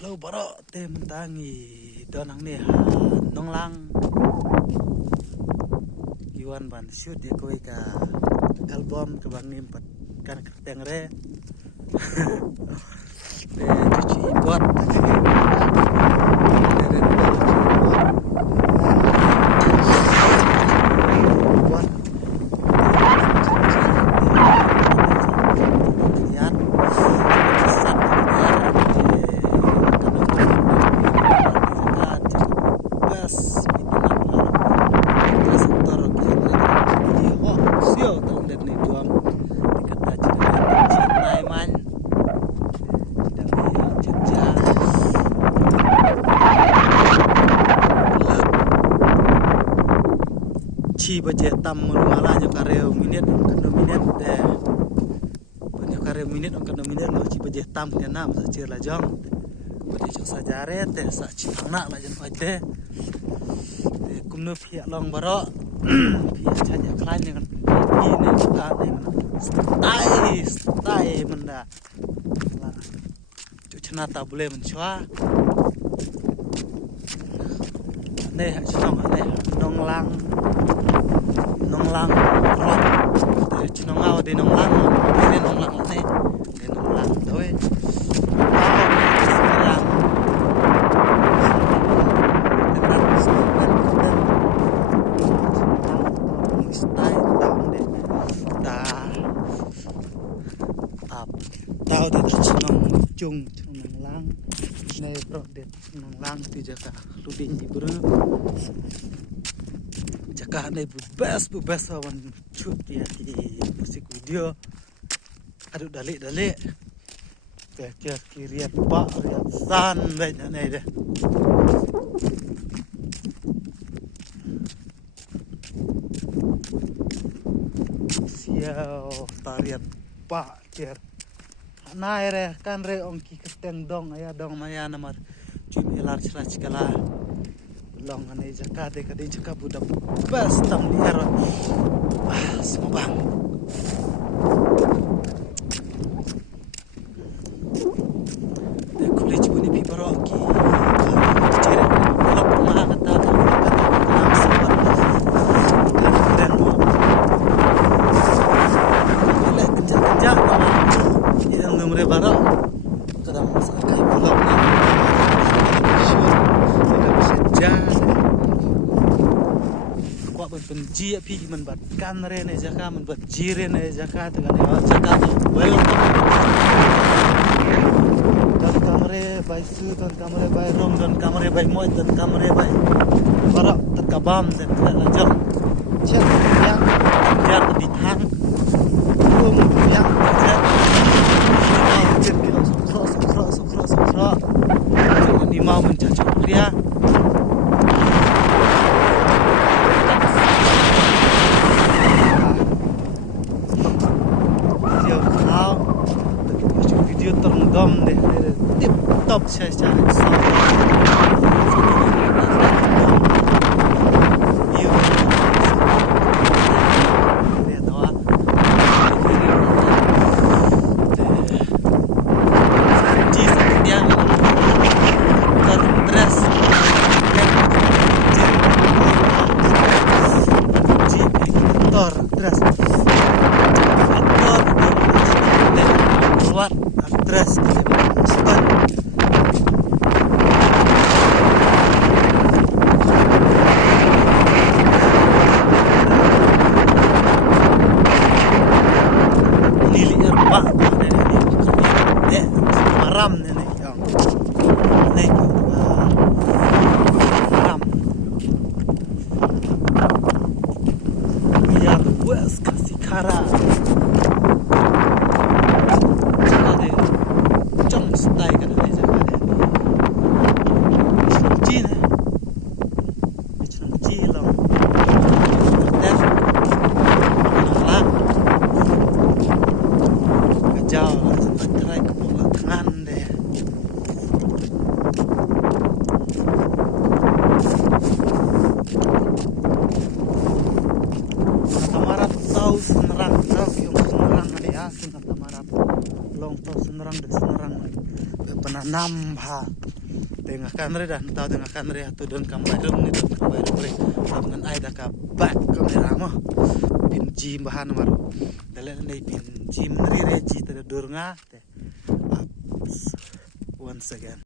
Halo baro te mentangi donang nih nong lang Iwan ban shoot ya kowe ka album ke bang nimpat kan kerteng re te cuci buat chi baje tam mala nyo kareo minit kan minit de banyo kareo minit on kan minit lo chi baje tam ke nam sa chir la jong baje cho sa jare te sa chi thangna la jan oi te kumno phia long baro phia cha ja khlai ne kan pi ne ka ne stai manda la chu chna ta bule man chwa ne chong ne nong lang rot chino ngao di nong lang ne nong lang doi lang style down de ta up tao de chino chung nong lang ne rot de nong lang ti jaka ludin ibru jaka ne best awan shoot ya di musik video aduh dalik kiriat pak riat san banyak nih deh siau tarian pak cer naik re kan re ongki keteng dong ayah dong maya namar cuma elar cerah cikala long ane jaka de kadin jaka budak bas tam liar sembang de college buni piparo ki cere belok ma kata dan le kerja yang nomor baro kadang sakai belok na benci pi man bat kan re ne jaka man bat jire ne jaka dengan jaka bel dan kamre bai su dan kamre bai rom dan kamre bai moy dan kamre bai para terkabam dan lanjut cek yang jar di hang yang cek kilo sokro di mau mencacok dia video terendam deh tip top saya Dress stun nili erba ne maram ne yang ne maram ya buas kasih kara stay kan ada jaka deh ji long dan lang kejauh terai ke bola tangan deh tamarat tahu senerang yang senerang ada ya tamarat long tahu senerang dan senerang pernah nambah tengah kanre dan tahu tengah kanre atau don kambayrum ni don kambayrum re sabnan ai dah ka back kamera mah pinji bahan maru dalam ni pinji meneri reji tada durunga once again